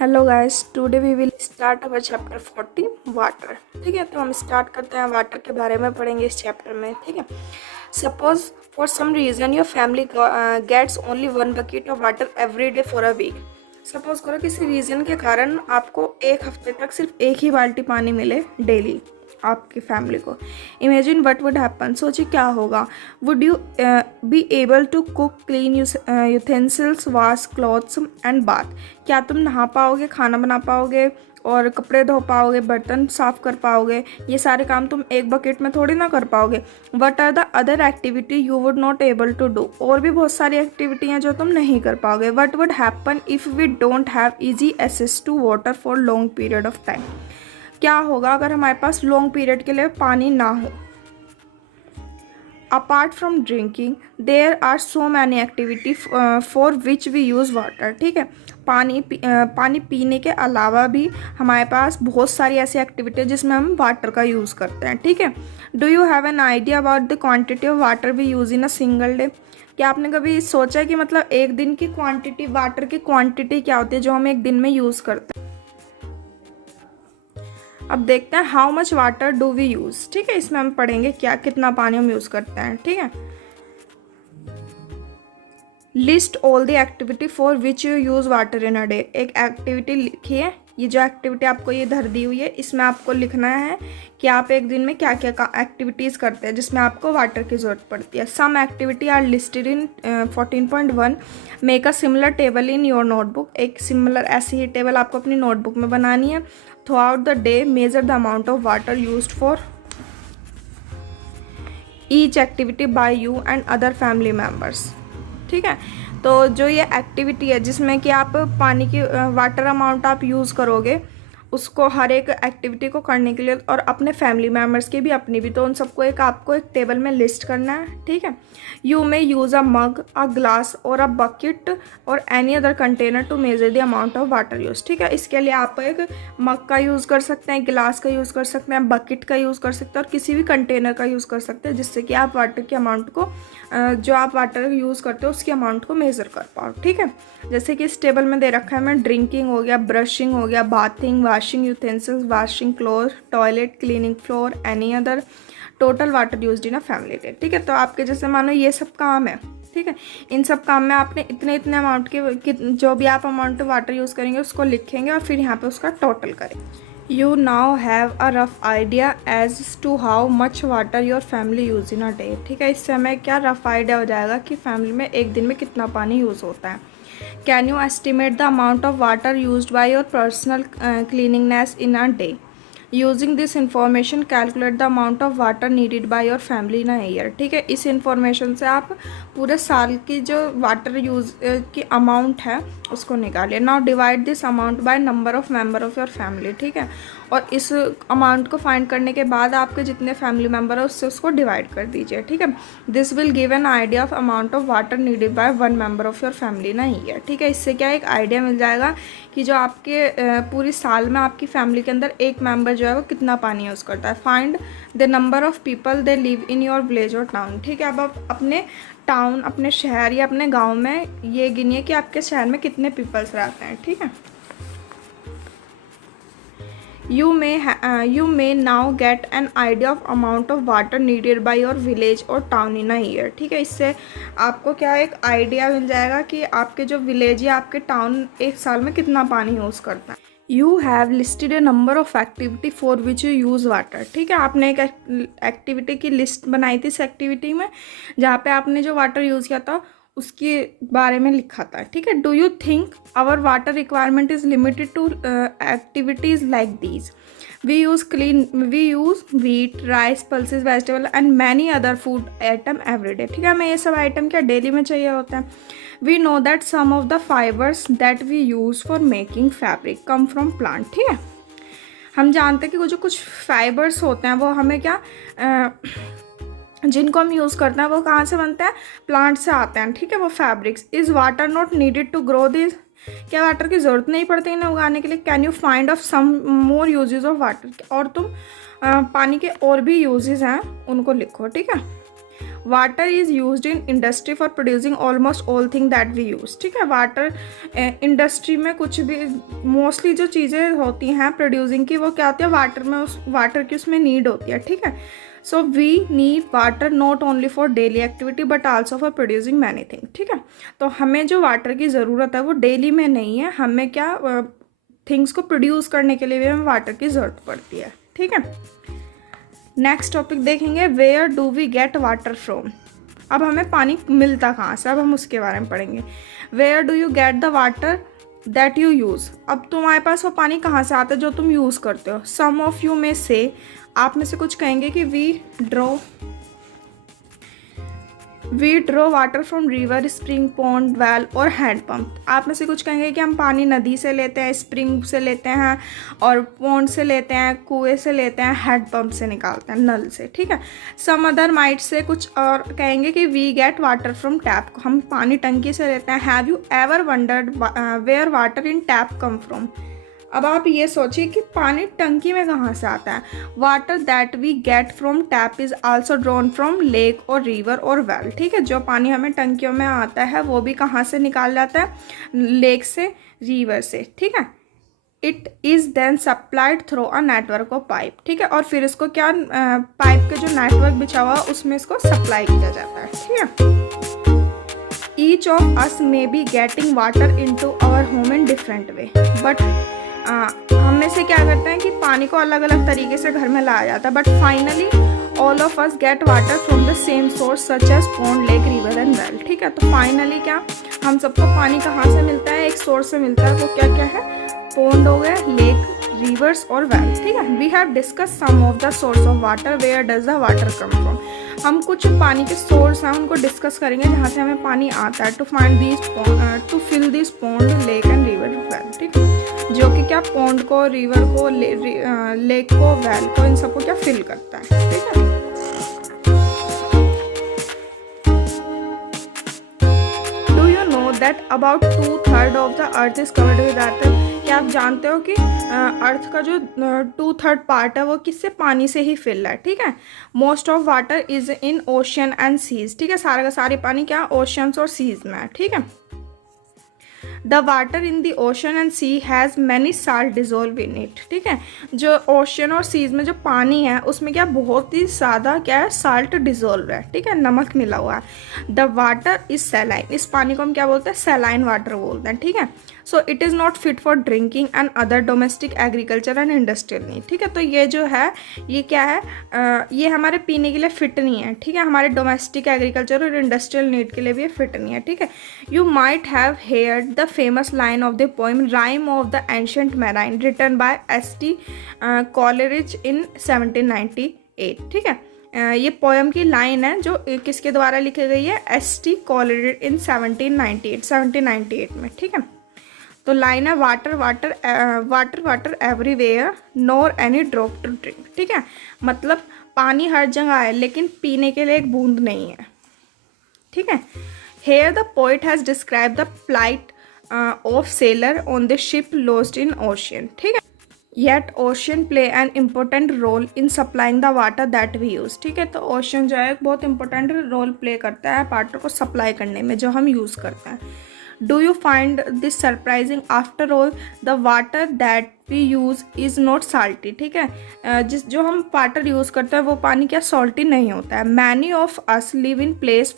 Hello guys, today we will start our chapter 40 water. ठीक है, तो हम स्टार्ट करते हैं। वाटर के बारे में पढ़ेंगे इस चैप्टर में। ठीक है, suppose for some reason your family gets only 1 bucket of water every day for a week. Suppose करो किसी रीज़न के कारण आपको एक हफ्ते तक सिर्फ एक ही बाल्टी पानी मिले डेली आपकी फैमिली को। Imagine what would happen. सोचिए क्या होगा। Would you be able to cook, clean utensils, wash clothes and bath. क्या तुम नहा पाओगे, खाना बना पाओगे और कपड़े धो पाओगे, बर्तन साफ कर पाओगे? ये सारे काम तुम एक बकेट में थोड़ी ना कर पाओगे। What are the other activity you would not able to do. और भी बहुत सारी एक्टिविटी हैं जो तुम नहीं कर पाओगे। What would happen if we don't have easy access to water for long period of time. क्या होगा अगर हमारे पास लॉन्ग पीरियड के लिए पानी ना हो? Apart from drinking there are so many activity for which we use water. ठीक है, पानी पीने के अलावा भी हमारे पास बहुत सारी ऐसी एक्टिविटी है जिसमें हम वाटर का यूज़ करते हैं। ठीक है, do you have an idea about the quantity of water we use in a single day? क्या आपने कभी सोचा कि मतलब एक दिन की क्वांटिटी, वाटर की क्वांटिटी क्या होती है जो हम एक दिन में यूज़ करते हैं? अब देखते हैं how much water do we use. ठीक है, इसमें हम पढ़ेंगे क्या कितना पानी हम यूज़ करते हैं। ठीक है, list all the activity for which you use water in a day. एक एक्टिविटी लिखिए। ये जो एक्टिविटी आपको ये धर दी हुई है, इसमें आपको लिखना है कि आप एक दिन में क्या क्या एक्टिविटीज़ करते हैं जिसमें आपको वाटर की ज़रूरत पड़ती है। Some activity are listed in 14.1। Make a similar table in your notebook. एक सिमिलर ऐसी ही टेबल आपको अपनी नोटबुक में बनानी है। Throughout the day measure the amount of water used for each activity by you and other family members. ठीक है, तो जो ये एक्टिविटी है जिसमें कि आप पानी की वाटर अमाउंट आप यूज़ करोगे, उसको हर एक एक्टिविटी को करने के लिए और अपने फैमिली मेम्बर्स की भी अपनी भी, तो उन सबको आपको एक टेबल में लिस्ट करना है। ठीक है, you may use a mug, a glass और अ बकेट और any other container to measure the amount of water use. ठीक है, इसके लिए आप एक मग का यूज़ कर सकते हैं, गिलास का यूज़ कर सकते हैं, बकेट का यूज़ कर सकते हैं और किसी भी कंटेनर का यूज़ कर सकते हैं जिससे कि आप वाटर की अमाउंट को, जो आप वाटर यूज़ करते हो उसकी अमाउंट को मेज़र कर पाओ। ठीक है, जैसे कि इस टेबल में दे रखा है, मैं ड्रिंकिंग हो गया, ब्रशिंग हो गया, bathing, washing utensils, washing cloth, toilet, cleaning floor, any other, total water used in a family day. ठीक है, तो आपके जैसे मानो ये सब काम है। ठीक है, इन सब काम में आपने इतने अमाउंट के जो भी आप अमाउंट वाटर यूज़ करेंगे उसको लिखेंगे और फिर यहाँ पे उसका टोटल करेंगे। You now have a rough idea as to how much water your family use in a day। ठीक है, इससे हमें क्या रफ आइडिया हो जाएगा कि फैमिली में एक दिन में कितना पानी यूज़ होता है। Can you estimate the amount of water used by your personal cleaningness in a day? Using this information calculate the amount of water needed by your family in a year. ठीक है, इस information से आप पूरे साल की जो water use की अमाउंट है उसको निकालिए। Now divide this amount by number of member of your family. ठीक है, और इस अमाउंट को फाइंड करने के बाद आपके जितने फैमिली मेम्बर है उससे उसको डिवाइड कर दीजिए। ठीक है, this will give an idea of amount of water needed by one member of your family in a year. ठीक है, इससे क्या एक आइडिया मिल जाएगा कि जो आपके पूरी साल में आपकी फैमिली के अंदर एक मेंबर जो है वो कितना पानी यूज़ करता है। Find the number of people they live in your village और टाउन। ठीक है, अब आप अपने टाउन, अपने शहर या अपने गांव में ये गिनिए कि आपके शहर में कितने पीपल्स रहते हैं। ठीक है, you may now get an idea of amount of water needed by your village or town in a year। ठीक है, इससे आपको क्या एक आइडिया मिल जाएगा कि आपके जो विलेज या आपके टाउन एक साल में कितना पानी यूज़ करता है। You have listed A number of activity for which you use water. ठीक है, आपने एक एक्टिविटी की लिस्ट बनाई थी इस एक्टिविटी में जहाँ पे आपने जो वाटर यूज़ किया था उसके बारे में लिखा था। ठीक है, do you think our water requirement is limited to activities like these? We use wheat, rice, pulses, vegetable and many other food item every day. ठीक है, हमें ये सब आइटम क्या डेली में चाहिए होता है। We know that some of the fibres that we use for making fabric come from plant. ठीक है, हम जानते हैं कि वो जो कुछ फाइबर्स होते हैं वो हमें क्या जिनको हम यूज़ करते हैं वो कहाँ से बनते हैं? प्लांट से आते हैं। ठीक है, वो fabrics. Is water not needed to grow this? क्या वाटर की ज़रूरत नहीं पड़ती इन्हें उगाने के लिए? Can you find of some more uses of water? और तुम पानी के और भी यूजेस हैं उनको लिखो। ठीक है, water is used in industry for producing almost all thing that we use, ठीक है। वाटर इंडस्ट्री में कुछ भी मोस्टली जो चीज़ें होती हैं प्रोड्यूसिंग की वो क्या होती है, वाटर में, उस वाटर की उसमें नीड होती है, ठीक है। So we need water not only for daily activity but also for producing many thing, ठीक है। तो हमें जो वाटर की ज़रूरत है वो डेली में नहीं है, हमें क्या थिंग्स को प्रोड्यूस करने के लिए भी हमें वाटर की ज़रूरत पड़ती है, ठीक है। नेक्स्ट टॉपिक देखेंगे, where do we get water from. अब हमें पानी मिलता कहाँ से, अब हम उसके बारे में पढ़ेंगे। Where do you get the water that you use. अब तुम्हारे पास वो पानी कहाँ से आता है जो तुम यूज़ करते हो। सम ऑफ यू में से, आप में से कुछ कहेंगे कि we draw water from river, spring, pond, well और हैंड पंप। आप में से कुछ कहेंगे कि हम पानी नदी से लेते हैं, स्प्रिंग से लेते हैं और पॉन्ड से लेते हैं, कुएं से लेते हैं, हैंड पंप से निकालते हैं, नल से, ठीक है। सम अदर माइट से कुछ और कहेंगे कि we get water from tap, हम पानी टंकी से लेते हैं। Have you ever wondered where water in tap come from. अब आप ये सोचिए कि पानी टंकी में कहाँ से आता है। Water that we get from tap is also drawn from lake और रिवर और वेल, ठीक है। जो पानी हमें टंकियों में आता है वो भी कहाँ से निकाल जाता है, लेक से, रिवर से, ठीक है। It is then supplied through a network of pipe, ठीक है। और फिर इसको क्या, पाइप के जो नेटवर्क बिछा हुआ उसमें इसको सप्लाई किया जाता है, ठीक है। Each of us may be getting water in to our home in different way, but हम में से क्या करते हैं कि पानी को अलग अलग तरीके से घर में लाया जाता है, but finally all of us get water from the same source such as pond, lake, river and well, ठीक है। तो फाइनली क्या, हम सबको पानी कहाँ से मिलता है, एक सोर्स से मिलता है। वो क्या क्या है, पॉन्ड हो गए, लेक, रिवर्स और वेल, ठीक है। We have discuss some of the source of water, where does the water come from. हम कुछ पानी के सोर्स हैं उनको डिस्कस करेंगे जहाँ से हमें पानी आता है। To find this, to fill this pond, lake and river, well, ठीक है। जो कि क्या पॉन्ड को, रिवर को, लेक को, वेल को, इन सबको क्या फिल करता है, ठीक है। Do you know that about 2/3 of the earth is covered with water. क्या आप जानते हो कि अर्थ का जो 2/3 पार्ट है वो किससे, पानी से ही फिल है, ठीक है। Most of water is in ocean and seas, ठीक है। सारा का सारी पानी क्या, ओशंस और सीज में है, ठीक है। The water in the ocean and sea has many salt dissolve in it, ठीक है। जो ओशन और सीज में जो पानी है उसमें क्या, बहुत ही ज़्यादा क्या है, साल्ट डिजोल्व है, ठीक है, नमक मिला हुआ है। द वाटर इज सैलाइन, इस पानी को हम क्या बोलते हैं, सैलाइन वाटर बोलते हैं, ठीक है। So it is not fit for drinking and other domestic agriculture and industrial need, ठीक है। तो ये जो है, ये क्या है, ये हमारे पीने के लिए फिट नहीं है, ठीक है। हमारे डोमेस्टिक एग्रीकल्चर और इंडस्ट्रियल नीड के लिए भी ये फिट नहीं है, ठीक है। You might have heard the famous line of the poem rime of the ancient mariner written by S.T. Coleridge in 1798, ठीक है। ये पोएम की लाइन है जो किसके द्वारा लिखी गई है, S.T. कॉलरिज इन 1798 में, ठीक है। तो लाइन है, water water water water everywhere nor any drop to drink, ठीक है। मतलब पानी हर जगह है लेकिन पीने के लिए एक बूंद नहीं है, ठीक है। Here the poet has describe the plight of sailor on the ship lost in ocean, ठीक है। Yet ocean play an important role in supplying the water that we use, ठीक है। तो ओशियन जो है बहुत इंपॉर्टेंट रोल प्ले करता है वाटर को सप्लाई करने में जो हम यूज़ करते हैं। Do you find this surprising, after all the water that we use is not salty, ठीक है। जो हम वाटर यूज़ करते हैं वो पानी क्या, सॉल्टी नहीं होता है। Many of us live in place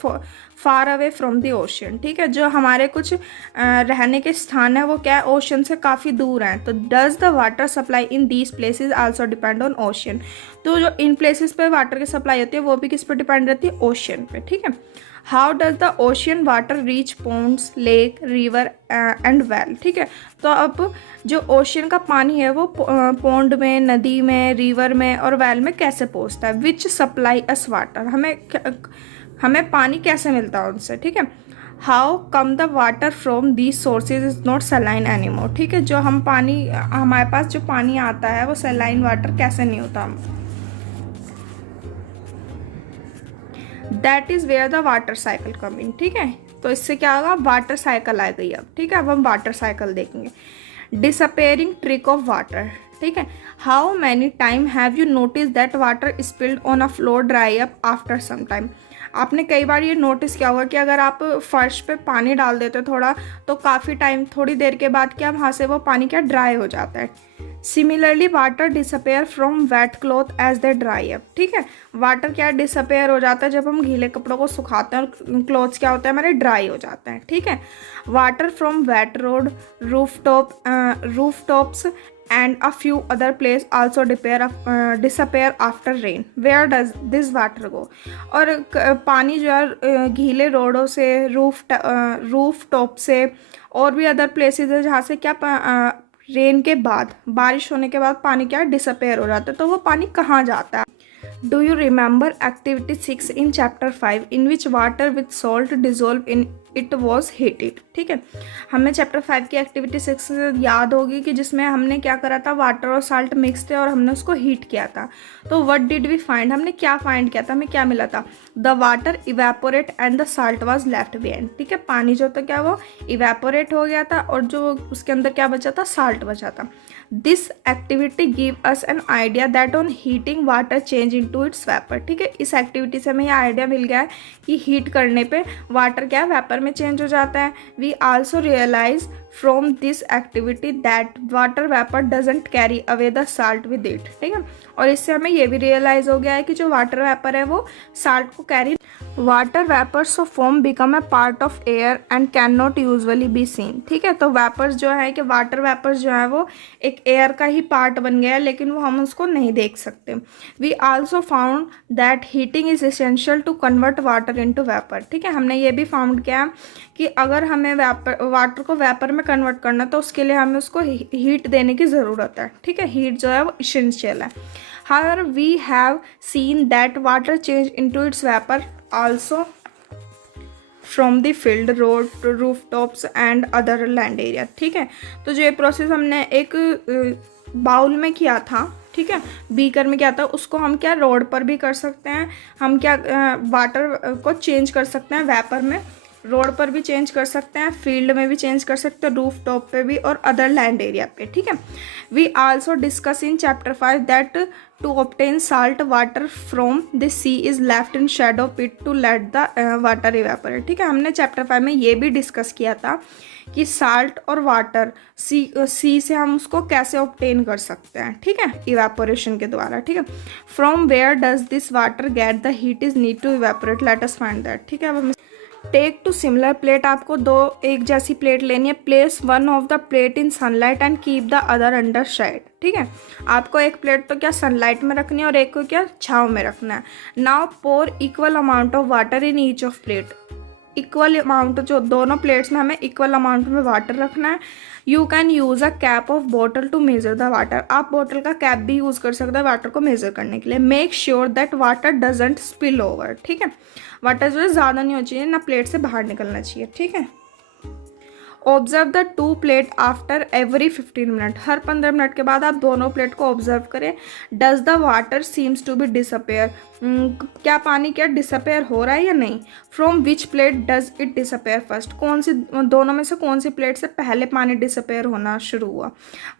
far away from the ocean, ठीक है। जो हमारे कुछ रहने के स्थान है वो क्या है, ओशन से काफ़ी दूर हैं। तो does the water supply in these places also depend on ocean. तो जो इन प्लेसेस पे वाटर की सप्लाई होती है वो भी किस पर डिपेंड रहती है, ओशन पे, ठीक है। How does the ocean water reach ponds, lake, river and well, ठीक है। तो अब जो ओशियन का पानी है वो पॉन्ड में, नदी में, रिवर में और वेल में कैसे पहुँचता है। विच सप्लाई अस वाटर, हमें पानी कैसे मिलता है उनसे, ठीक है। How come the water from these sources is not saline anymore, ठीक है। जो हम पानी, हमारे पास जो पानी आता है वो सलाइन वाटर कैसे नहीं होता। That is where the water cycle come in, ठीक है। तो इससे क्या होगा, वाटर साइकिल आ गई अब, ठीक है। अब हम वाटर साइकिल देखेंगे। डिसअपेयरिंग ट्रिक ऑफ वाटर, ठीक है। How many time have you notice that water spilled on a floor dry up after some time. आपने कई बार ये नोटिस किया होगा कि अगर आप फर्श पे पानी डाल देते हो थोड़ा, तो काफ़ी टाइम, थोड़ी देर के बाद क्या वहाँ से वो पानी क्या ड्राई हो जाता है। Similarly water disappear from wet cloth as they dry up. ठीक है, वाटर क्या डिसअपेयर हो जाता है जब हम गीले कपड़ों को सुखाते हैं, और क्लॉथ्स क्या होता है हमारे ड्राई हो जाते हैं। ठीक है, water from wet road, roof tops and a few other places also disappear after rain. Where does this water go? और पानी जो है गीले रोडों से, रूफ टॉप से और भी अदर प्लेसेस है जहाँ से क्या रेन के बाद, बारिश होने के बाद पानी क्या डिसअपेयर हो जाता है। तो वो पानी कहाँ जाता है? Do you remember activity 6 in chapter 5 in which water with salt dissolve in it was heated. ठीक है, हमें चैप्टर 5 की एक्टिविटी 6 याद होगी कि जिसमें हमने क्या करा था, वाटर और साल्ट मिक्स थे और हमने उसको हीट किया था। तो व्हाट डिड वी फाइंड, हमने क्या फाइंड किया था, हमें क्या मिला था? The water evaporate and the salt was left behind. ठीक है, पानी जो था क्या वो इवेपोरेट हो गया था और जो उसके अंदर क्या बचा था, साल्ट बचा था। This activity give us an idea that on heating water change into its vapour. ठीक है, इस एक्टिविटी से हमें यह आइडिया मिल गया है कि हीट करने पे वाटर क्या वेपर में चेंज हो जाता है। We also realise from this activity that water vapour doesn't carry away the salt with it. ठीक है, और इससे हमें ये भी रियलाइज हो गया है कि जो वाटर वेपर है वो साल्ट को carry, water vapours of foam become a part of air and can not usually be seen. ठीक है, तो वेपर्स जो है कि वाटर वेपर्स जो है वो एक एयर का ही पार्ट बन गया है, लेकिन वो हम उसको नहीं देख सकते। We also found that heating is essential to convert water into vapour. ठीक है, हमने ये भी फाउंड किया कि अगर हमें वाटर को वेपर में कन्वर्ट करना तो उसके लिए हमें उसको हीट देने की ज़रूरत है। ठीक है, हीट जो है वो इसेंशियल है। However, we have seen that water change into its vapor also from the field, road, rooftops and other land area। ठीक है, तो जो ये प्रोसेस हमने एक बाउल में किया था, ठीक है, बीकर में किया था, उसको हम क्या रोड पर भी कर सकते हैं, हम क्या वाटर को चेंज कर सकते हैं वेपर में, रोड पर भी चेंज कर सकते हैं, फील्ड में भी चेंज कर सकते हैं, रूफ टॉप पे भी और अदर लैंड एरिया पे। ठीक है, we also discuss in chapter 5 that to obtain salt water from the sea is left in shadow pit to let the water evaporate. ठीक है, हमने चैप्टर 5 में ये भी डिस्कस किया था कि साल्ट और वाटर सी से हम उसको कैसे ऑब्टेन कर सकते हैं। ठीक है, इवेपोरेशन के द्वारा। ठीक है, from where does this water get the heat is need to evaporate, let us find that. ठीक है, अब हम टेक टू सिमिलर प्लेट, आपको दो एक जैसी प्लेट लेनी है। Place one of the plate in sunlight and keep the other under shade. ठीक है, आपको एक प्लेट तो क्या सनलाइट में रखनी है और एक को क्या छाँव में रखना है। Now pour equal amount of water in each of plate. Equal amount, जो दोनों प्लेट्स में हमें इक्वल अमाउंट में वाटर रखना है। You can use a cap of bottle to measure the water. आप बॉटल का कैप भी यूज़ कर सकते हैं वाटर को मेजर करने के लिए। Make sure that water doesn't spill over. ठीक है, वाटर जो है ज़्यादा नहीं होना चाहिए, ना प्लेट से बाहर निकलना चाहिए। ठीक है, observe the two plate after every 15 minute. हर 15 मिनट के बाद आप दोनों प्लेट को ऑब्जर्व करें। Does the water seems to be disappear, क्या पानी क्या डिसअपेयर हो रहा है या नहीं। From which plate does it disappear first, कौन सी दोनों में से कौन सी प्लेट से पहले पानी डिसअपेयर होना शुरू हुआ।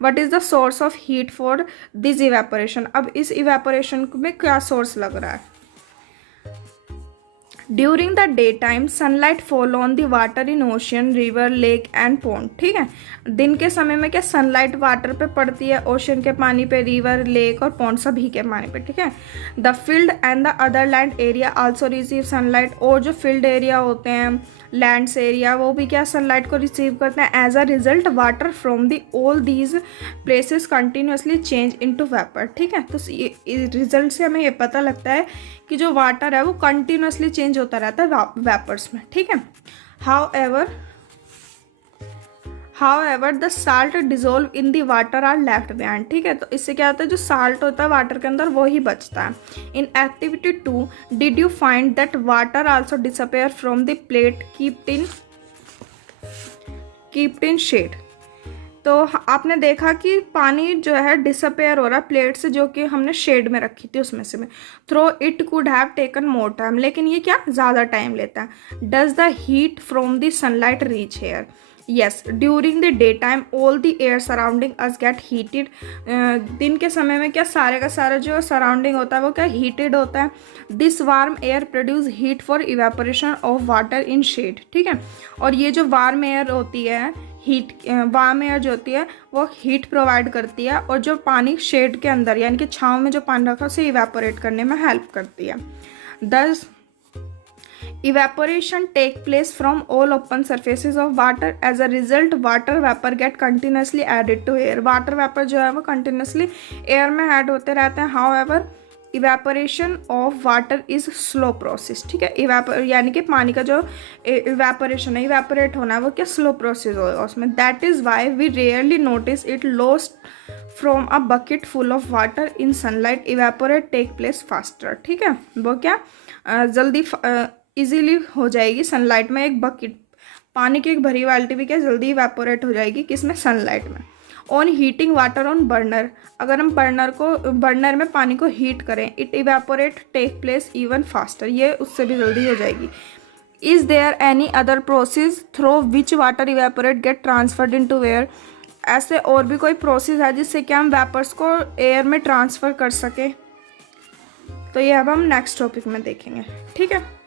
What is the source of heat for this evaporation, अब इस इवेपोरेशन में क्या सोर्स लग रहा है। During the day time sunlight fall on the water in ocean, river, lake and pond. ठीक है, दिन के समय में क्या सनलाइट वाटर पे पड़ती है, ओशियन के पानी पे, रिवर, लेक और पॉन्ड सभी के पानी पे। ठीक है, the field and the other land area also receive sunlight, और जो फील्ड एरिया होते हैं, लैंड्स एरिया, वो भी क्या सनलाइट को रिसीव करते हैं। As a result water from the all these places continuously change into vapour. ठीक है, तो रिजल्ट से हमें ये पता लगता है कि जो वाटर है वो कंटिन्यूसली चेंज होता रहता है वेपर्स में। ठीक है, however the salt dissolve in the water are left behind. ठीक है, तो इससे क्या होता है, जो साल्ट होता है वाटर के अंदर वो ही बचता है। In activity 2 did you find that water also disappear from the plate keeped in shade. तो आपने देखा कि पानी जो है डिसअपेयर हो रहा है प्लेट से, जो कि हमने शेड में रखी थी उसमें से। Though it could have taken more time, लेकिन ये क्या ज़्यादा टाइम लेता है। Does the heat from the sunlight reach here, yes, during the day time all the air surrounding us get heated. दिन के समय में क्या सारे का सारा जो सराउंडिंग होता है वो क्या हीटेड होता है। This warm air produce heat for evaporation of water in shade, ठीक है। और ये जो वार्म एयर होती है, वार्म एयर जो होती है वो हीट प्रोवाइड करती है और जो पानी शेड के अंदर यानी कि छाँव में जो पानी रखा है उसे इवेपोरेट करने में हेल्प करती है। दस evaporation take place from all open surfaces of water. As a result water vapor get continuously added to air. water vapor जो है वो continuously air में add होते रहते हैं। however evaporation of water is slow process, ठीक है। यानी कि पानी का जो evaporation है, evaporate होना है वो क्या slow process होगा उसमें। that is why we rarely notice it lost from a bucket full of water in sunlight. evaporate take place faster, ठीक है। वो क्या जल्दी इजीली हो जाएगी सनलाइट में। एक बकेट पानी की एक भरी बाल्टी भी क्या जल्दी इवेपोरेट हो जाएगी, किसमें, सनलाइट में। On heating water on burner, अगर हम बर्नर में पानी को हीट करें, it evaporate take place even faster, ये उससे भी जल्दी हो जाएगी। Is there any other process through which water evaporate get transferred into air. ऐसे और भी कोई प्रोसेस है जिससे कि हम वेपर्स को एयर में ट्रांसफ़र कर सके। तो ये अब हम नेक्स्ट टॉपिक में देखेंगे, ठीक है।